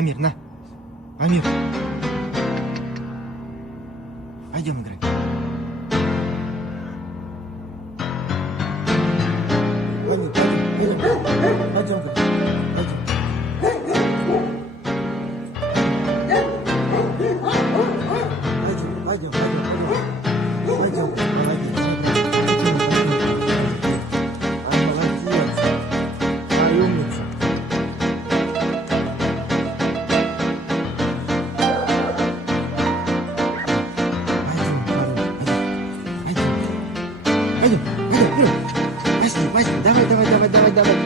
Памир, на. Памир. Пойдем играть. Пойдем, пойдем играть. Пойдем. Пойдем, молодец. Ай, молодец. Ай, умница. Пойдем. Возьми, давай.